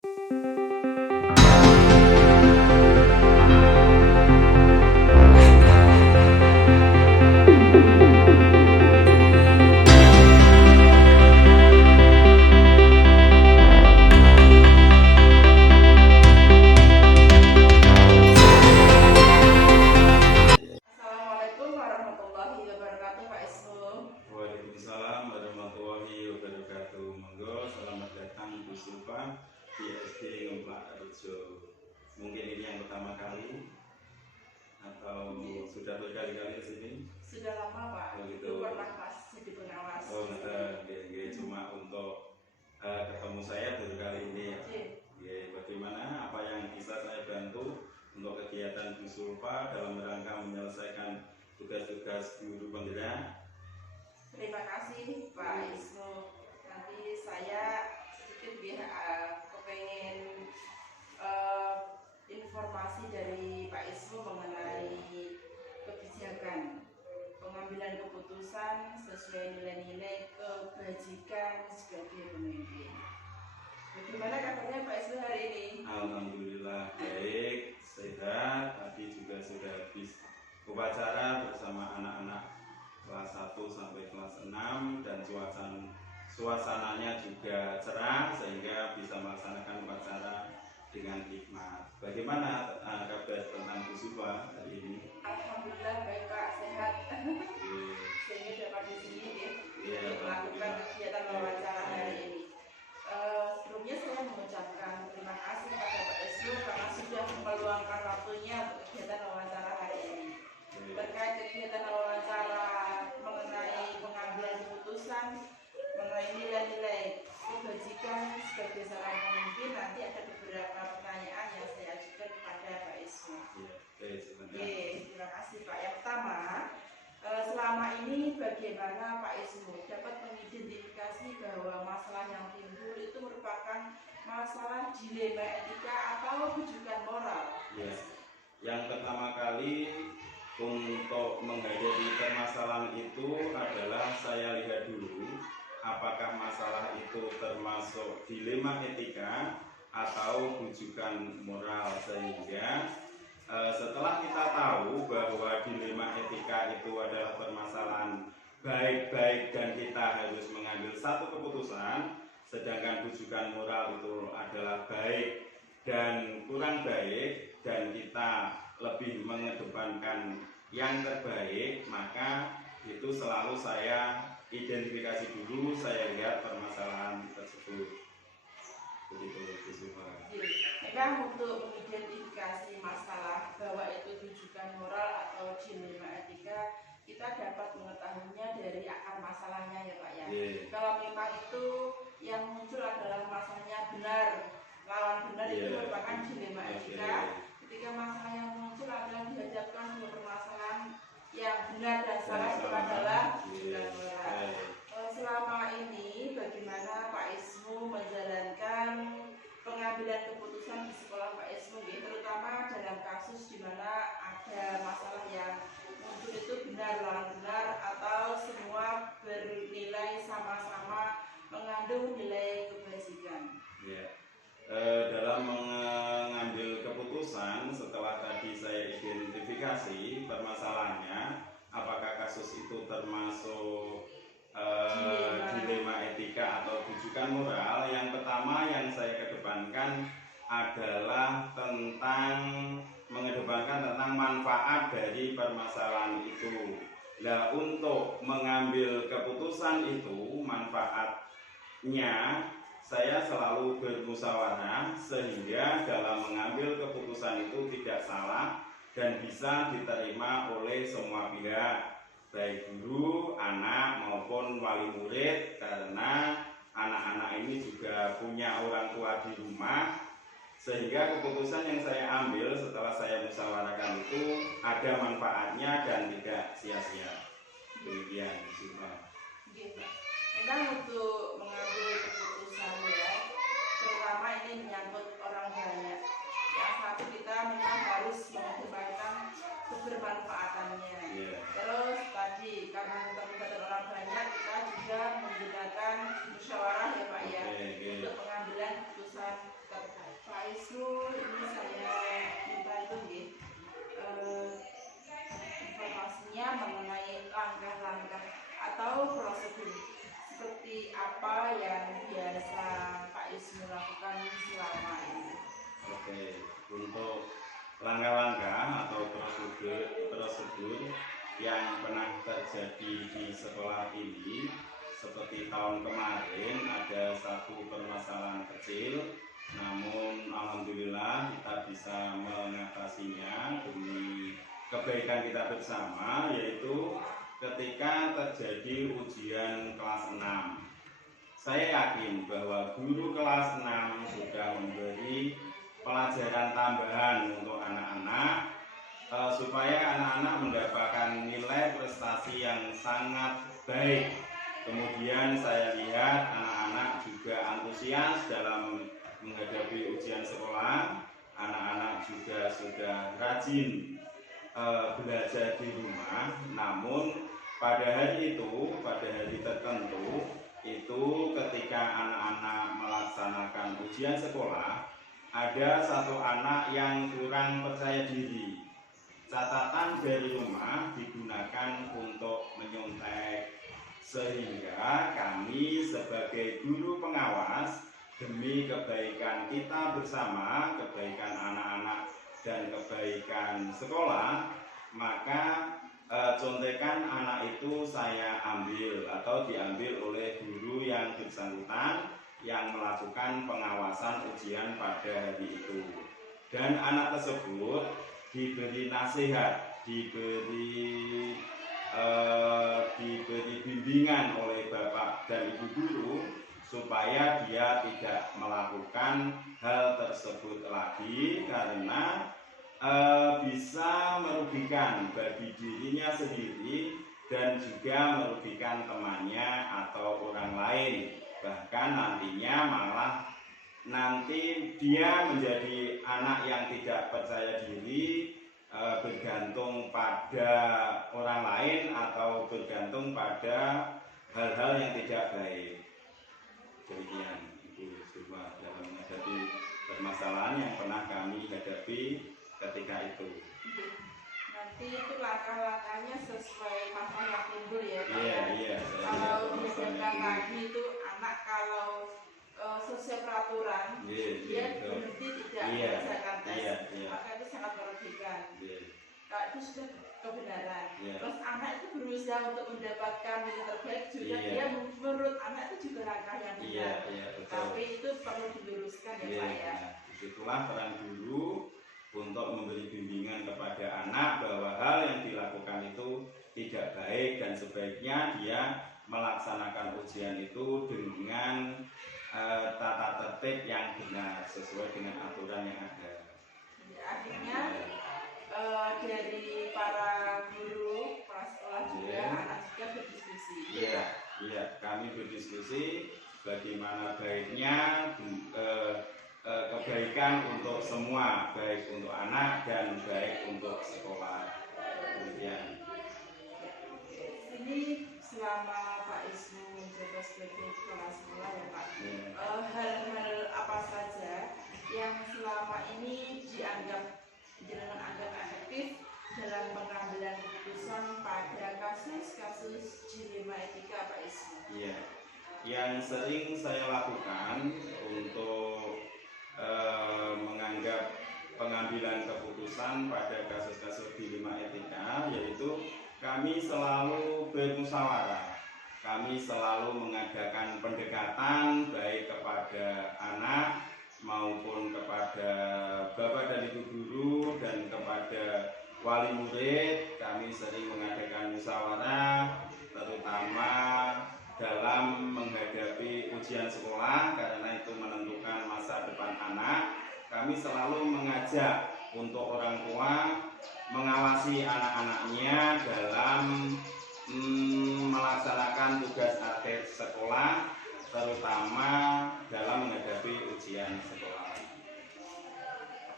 Assalamualaikum warahmatullahi wabarakatuh, Pak Isnu. Waalaikumsalam warahmatullahi wabarakatuh. Monggo, selamat datang Bu Silva di SD Ngemplak Rejo. Mungkin ini yang pertama kali atau sudah berkali-kali ke sini? Sudah lama, Pak. Oh, gitu. Dulu pernah pas jadi pengawas. Oh, cuma untuk ketemu saya baru kali ini ya. Bagaimana apa yang bisa saya bantu untuk kegiatan Bu Silva dalam rangka menyelesaikan tugas-tugas guru penggerak? Terima kasih, Pak Isnu. Nanti saya sedikit kepengen informasi dari Pak Isnu mengenai kebijakan pengambilan keputusan sesuai nilai-nilai kebajikan sebagai pemimpin. Bagaimana kabarnya Pak Isnu hari ini? Alhamdulillah baik, sehat. Tadi juga sudah habis upacara bersama anak-anak kelas 1 sampai kelas 6 dan suasananya juga cerah sehingga bisa melaksanakan upacara dengan hikmat. Bagaimana kabar tentang Bu Silva hari ini? Alhamdulillah baik, Pak, sehat. Sehingga dapat di sini untuk melakukan kegiatan wawancara hari ini. Sebelumnya saya mengucapkan terima kasih kepada Pak Isnu karena sudah meluangkan waktunya untuk kegiatan wawancara hari ini. Terkait kegiatan wawancara mengenai pengambilan keputusan mengenai nilai-nilai kebajikan sebagai seorang pemimpin, nanti ada beberapa pertanyaan yang saya ajukan kepada Pak Isnu. Terima kasih, Pak. Yang pertama, selama ini bagaimana Pak Isnu dapat mengidentifikasi bahwa masalah yang timbul itu merupakan masalah dilema etika atau rujukan moral? Yang pertama kali untuk menghadapi permasalahan itu adalah saya lihat dulu apakah masalah itu termasuk dilema etika atau rujukan moral, sehingga setelah kita tahu bahwa dilema etika itu adalah permasalahan baik-baik dan kita harus mengambil satu keputusan, sedangkan rujukan moral itu adalah baik dan kurang baik dan kita lebih mengedepankan yang terbaik, maka itu selalu saya identifikasi dulu, saya lihat permasalahan tersebut. Begitu, Bu Silva. Memang untuk mengidentifikasi masalah bahwa itu rujukan moral atau dilema etika, kita dapat mengetahuinya dari akar masalahnya ya, Pak ya. Kalau memang itu yang muncul adalah masalahnya benar, lawan benar itu merupakan dilema etika. Ketika masalah yang muncul adalah dihadapkan ke permasalahan yang benar dan salah, itu adalah rujukan moral. Selama ini bagaimana Pak Isnu menjalankan pengambilan keputusan di sekolah Pak Isnu, terutama dalam kasus di mana ada masalah yang muncul itu benar lawan benar atau semua bernilai sama-sama mengandung nilai kebajikan? Dalam mengambil keputusan, setelah tadi saya identifikasi permasalahannya, apakah kasus itu termasuk dilema etika atau rujukan moral, yang pertama yang saya kedepankan adalah mengedepankan tentang manfaat dari permasalahan itu. Nah, untuk mengambil keputusan itu manfaatnya saya selalu bermusyawarah sehingga dalam mengambil keputusan itu tidak salah dan bisa diterima oleh semua pihak, baik guru, anak maupun wali murid, karena anak-anak ini juga punya orang tua di rumah, sehingga keputusan yang saya ambil setelah saya musyawarahkan itu ada manfaatnya dan tidak sia-sia. Demikian, Silva. Memang untuk mengambil keputusan terutama ini menyangkut orang banyak. Yang satu, kita memang harus mengedepankan kebermanfaatannya. Terus tadi karena keterlibatan orang banyak, kita juga menggunakan musyawarah ya Pak ya, untuk pengambilan keputusan tersebut. Oke, untuk langkah-langkah atau prosedur yang pernah terjadi di sekolah ini, seperti tahun kemarin ada satu permasalahan kecil, namun alhamdulillah kita bisa mengatasinya demi kebaikan kita bersama, yaitu ketika terjadi ujian kelas 6. Saya yakin bahwa guru kelas 6 sudah memberi pelajaran tambahan untuk anak-anak supaya anak-anak mendapatkan nilai prestasi yang sangat baik. Kemudian saya lihat anak-anak juga antusias dalam menghadapi ujian sekolah. Anak-anak juga sudah rajin belajar di rumah. Namun pada hari itu, pada hari tertentu itu ketika anak-anak melaksanakan ujian sekolah, ada satu anak yang kurang percaya diri. Catatan dari rumah digunakan untuk menyontek, sehingga kami sebagai guru pengawas demi kebaikan kita bersama, kebaikan anak-anak dan kebaikan sekolah, maka contekan anak itu saya ambil atau diambil oleh guru yang bersangkutan yang melakukan pengawasan ujian pada hari itu. Dan anak tersebut diberi nasihat, diberi bimbingan oleh bapak dan ibu guru supaya dia tidak melakukan hal tersebut lagi, karena bisa merugikan bagi dirinya sendiri dan juga merugikan temannya atau orang lain. Bahkan nantinya malah nanti dia menjadi anak yang tidak percaya diri, bergantung pada orang lain atau bergantung pada hal-hal yang tidak baik. Demikian Ibu semua dalam menghadapi permasalahan yang pernah kami hadapi ketika itu. Nanti itu langkah-langkahnya sesuai masalah yang timbul ya Pak. Iya. Kalau dihadapkan lagi itu anak kalau sesuai peraturan, dia berhenti tidak berdasarkan tes, maka itu sangat merugikan. Kalau itu sudah kebenaran. Terus anak itu berusaha untuk mendapatkan yang terbaik juga, dia menurut anak itu juga langkah yang benar. Tapi itu perlu diluruskan ya Pak ya. Disitulah peran guru untuk memberi bimbingan kepada anak bahwa hal yang dilakukan itu tidak baik dan sebaiknya dia melaksanakan ujian itu dengan tata tertib yang benar sesuai dengan aturan yang ada. Akhirnya dari para guru, para sekolah juga, anak juga berdiskusi. Iya, kami berdiskusi bagaimana baiknya kebaikan untuk semua, baik untuk anak dan baik untuk sekolah. Kemudian ini selama Pak Isnu menjabat sebagai kepala sekolah ya Pak, hal-hal apa saja yang selama ini dianggap efektif dalam pengambilan keputusan pada kasus-kasus dilema etika Pak Isnu? Iya, yang sering saya lakukan untuk menganggap pengambilan keputusan pada kasus-kasus dilema etika, yaitu kami selalu bermusyawarah. Kami selalu mengadakan pendekatan baik kepada anak maupun kepada bapak dan ibu guru dan kepada wali murid. Kami sering mengadakan musyawarah, terutama dalam menghadapi ujian sekolah, karena itu menentukan masa depan anak. Kami selalu mengajak untuk orang tua mengawasi anak-anaknya dalam melaksanakan tugas akhir sekolah, terutama dalam menghadapi ujian sekolah.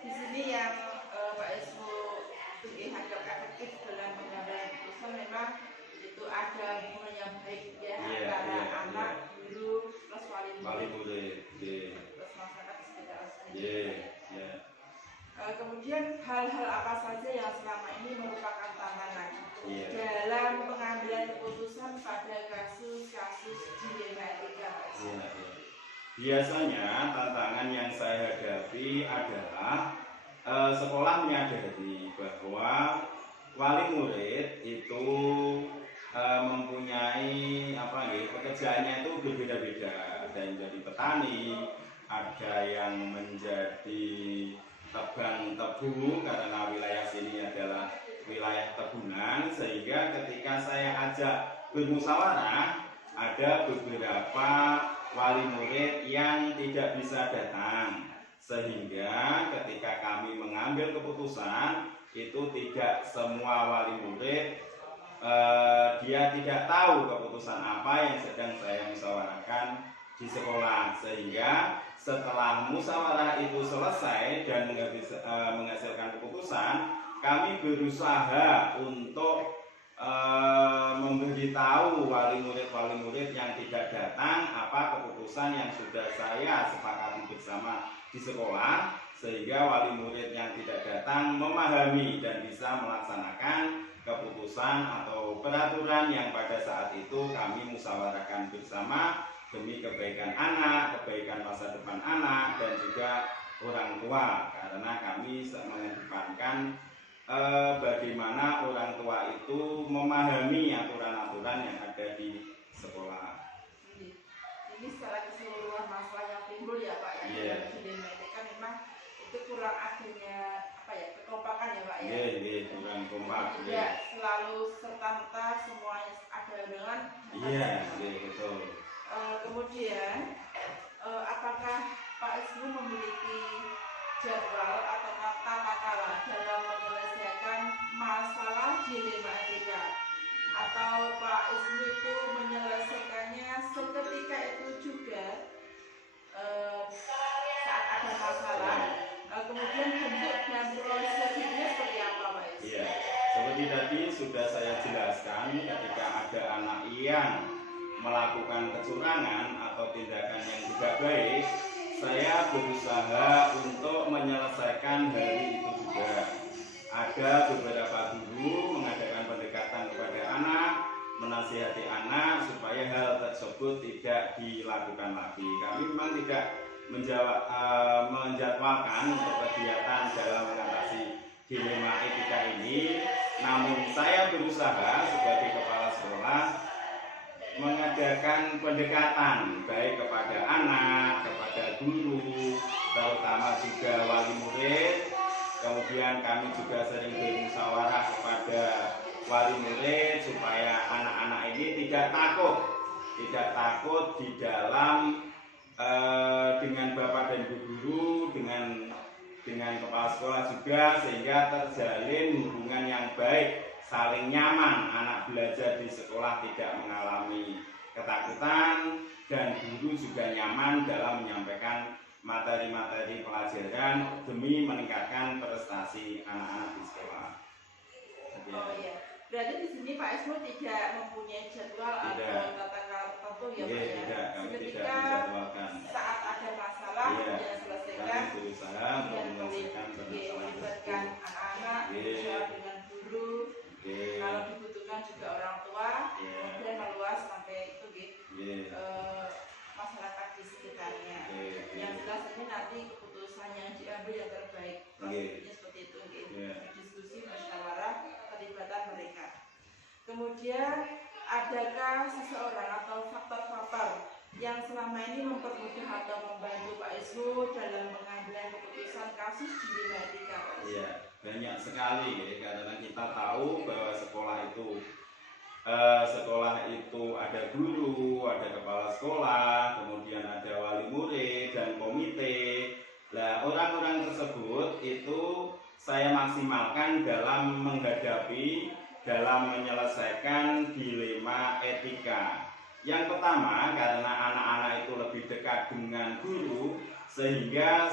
Di sini yang Pak Isnu dianggap efektif dalam pengambilan keputusan memang itu ada hubungan yang baik ya antara anak, guru, plus wali murid, terus masyarakat sekitar. Kemudian hal-hal apa saja yang selama ini merupakan tantangan dalam pengambilan keputusan pada kasus-kasus dilema etika? Biasanya tantangan yang saya hadapi terjadi adalah sekolah menyadari bahwa wali murid itu mempunyai pekerjaannya itu berbeda-beda. Ada yang jadi petani, ada yang menjadi tebang tebu karena wilayah sini adalah wilayah tebunan, sehingga ketika saya ajak bermusyawarah ada beberapa wali murid yang tidak bisa datang, sehingga ketika kami mengambil keputusan itu tidak semua wali murid dia tidak tahu keputusan apa yang sedang saya musyawarahkan di sekolah, sehingga setelah musyawarah itu selesai dan menghasilkan keputusan, kami berusaha untuk memberitahu wali murid yang tidak datang apa keputusan yang sudah saya sepakati bersama di sekolah, sehingga wali murid yang tidak datang memahami dan bisa melaksanakan keputusan atau peraturan yang pada saat itu kami musyawarahkan bersama demi kebaikan anak, kebaikan masa depan anak, dan juga orang tua, karena kami mengedepankan bagaimana orang tua itu memahami aturan-aturan yang ada di sekolah. Ini secara keseluruhan masalah yang timbul ya Pak, yang di kan memang itu kurang adanya kekompakan ya Pak ya. Kurang kompak. Tidak selalu serta-merta semuanya ada dengan. Betul. Kemudian apakah Pak Isnu memiliki jadwal atau tata cara dalam menyelesaikan masalah dilema etika, atau Pak Isnu itu menyelesaikannya seketika itu juga saat ada masalah, kemudian bentuk dan prosedurnya seperti apa Pak Isnu? Iya, seperti tadi sudah saya jelaskan, ketika ada anak yang melakukan kecurangan atau tindakan yang tidak baik, saya berusaha untuk menyelesaikan hari itu juga. Ada beberapa guru mengadakan pendekatan kepada anak, menasihati anak supaya hal tersebut tidak dilakukan lagi. Kami memang tidak menjadwalkan untuk kegiatan dalam mengatasi dilema etika ini, namun saya berusaha sebagai kepala sekolah mengadakan pendekatan baik kepada anak, kepada guru, terutama juga wali murid. Kemudian kami juga sering bermusyawarah kepada wali murid supaya anak-anak ini tidak takut di dalam dengan bapak dan ibu guru, dengan kepala sekolah juga, sehingga terjalin hubungan yang baik, saling nyaman, anak belajar di sekolah tidak mengalami ketakutan, dan guru juga nyaman dalam menyampaikan materi-materi pelajaran demi meningkatkan prestasi anak-anak di sekolah. Oh iya, berarti di sini Pak Isnu tidak mempunyai jadwal atau tata cara tertentu ya Pak ya? Tidak, kami tidak menjadwalkan. Saat ada masalah yang selesaikan, kami berusaha untuk menyelesaikan melibatkan anak-anak, dengan guru, kalau dibutuhkan juga orang tua, kemudian meluas sampai itu masyarakat di sekitarnya. Yang jelas ini nanti keputusan yang diambil yang terbaik, prosedurnya seperti itu, diskusi, musyawarah, keterlibatan mereka. Kemudian adakah seseorang atau faktor-faktor yang selama ini mempermudah atau membantu Pak Isnu dalam pengambilan keputusan kasus dilema etika Pak Isnu? Iya, banyak sekali karena kita tahu bahwa sekolah itu ada guru, ada kepala sekolah, kemudian ada wali murid dan komite. Nah, orang-orang tersebut itu saya maksimalkan dalam menyelesaikan dilema etika. Yang pertama, karena anak-anak itu lebih dekat dengan guru, sehingga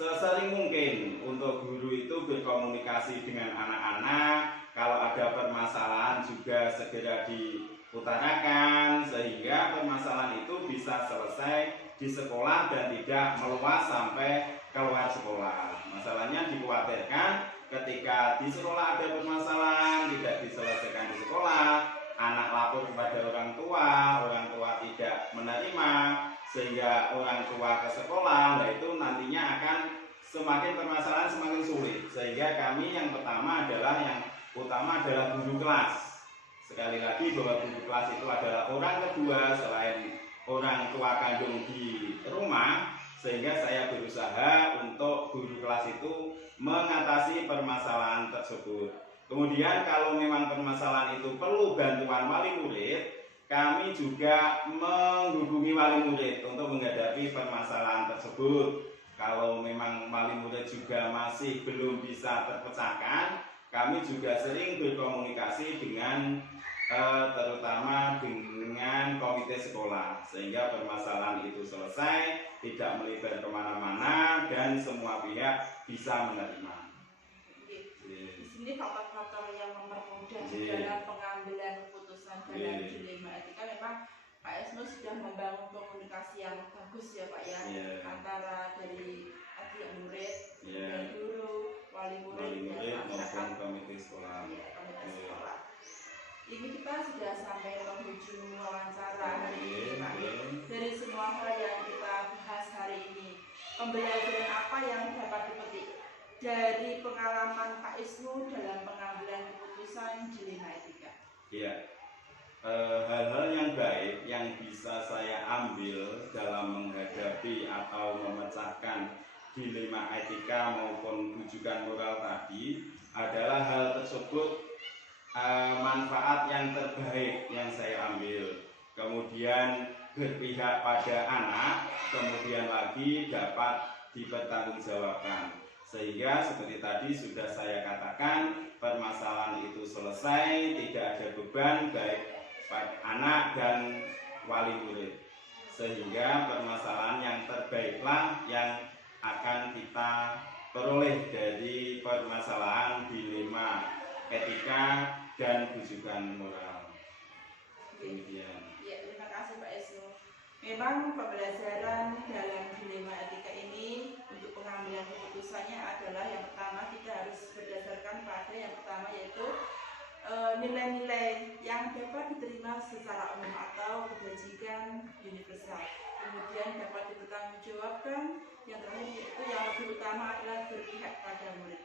sesering mungkin untuk guru itu berkomunikasi dengan anak-anak. Kalau ada permasalahan juga segera diutarakan, sehingga permasalahan itu bisa selesai di sekolah dan tidak meluas sampai keluar sekolah. Masalahnya dikhawatirkan ketika di sekolah ada permasalahan tidak diselesaikan di sekolah, anak lapor kepada orang tua tidak menerima, sehingga orang tua ke sekolah, nah itu nantinya akan semakin permasalahan semakin sulit. Sehingga kami yang pertama adalah guru kelas. Sekali lagi bahwa guru kelas itu adalah orang kedua selain orang tua kandung di rumah, sehingga saya berusaha untuk guru kelas itu mengatasi permasalahan tersebut. Kemudian kalau memang permasalahan itu perlu bantuan wali murid, kami juga menghubungi wali murid untuk menghadapi permasalahan tersebut. Kalau memang wali murid juga masih belum bisa terpecahkan, kami juga sering berkomunikasi dengan terutama dengan komite sekolah, sehingga permasalahan itu selesai, tidak melebar kemana-mana, dan semua pihak bisa menerima. Di sini faktor-faktor yang mempermudah dalam pengambilan keputusan dalam dilema etika, memang Pak Esno sudah membangun komunikasi yang bagus ya Pak ya, antara dari adik murid, dari guru, wali murid maupun komite sekolah. Ini kita sudah sampai penghujung wawancara hari ini Pak. Dari semua hal yang kita bahas hari ini, pembelajaran apa yang dapat dipetik dari pengalaman Pak Isnu dalam pengambilan keputusan dilema etika? Iya, hal-hal yang baik yang bisa saya ambil dalam menghadapi atau memecahkan dilema etika maupun rujukan moral tadi adalah hal tersebut manfaat yang terbaik yang saya ambil, kemudian berpihak pada anak, kemudian lagi dapat dipertanggungjawabkan, sehingga seperti tadi sudah saya katakan, permasalahan itu selesai, tidak ada beban baik pada anak dan wali murid, sehingga permasalahan yang terbaiklah yang akan kita peroleh dari permasalahan dilema etika dan rujukan moral. Demikian. Ya, terima kasih Pak Esnu. Memang pembelajaran dalam dilema etika ini untuk pengambilan keputusannya adalah yang pertama kita harus berdasarkan pada yang pertama yaitu nilai-nilai yang dapat diterima secara umum atau kebajikan universal. Kemudian dapat dipertanggungjawabkan. Yang terakhir yaitu yang lebih utama adalah berpihak pada murid.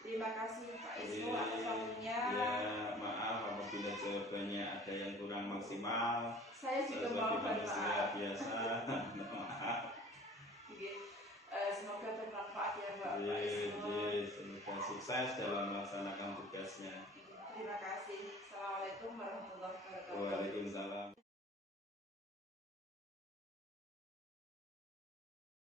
Terima kasih Pak Isnu atas waktunya. Ya, maaf apabila jawabannya ada yang kurang maksimal. Saya juga mohon maaf. Biasa, maaf. Semoga bermanfaat ya Pak Isnu. Semoga sukses dalam melaksanakan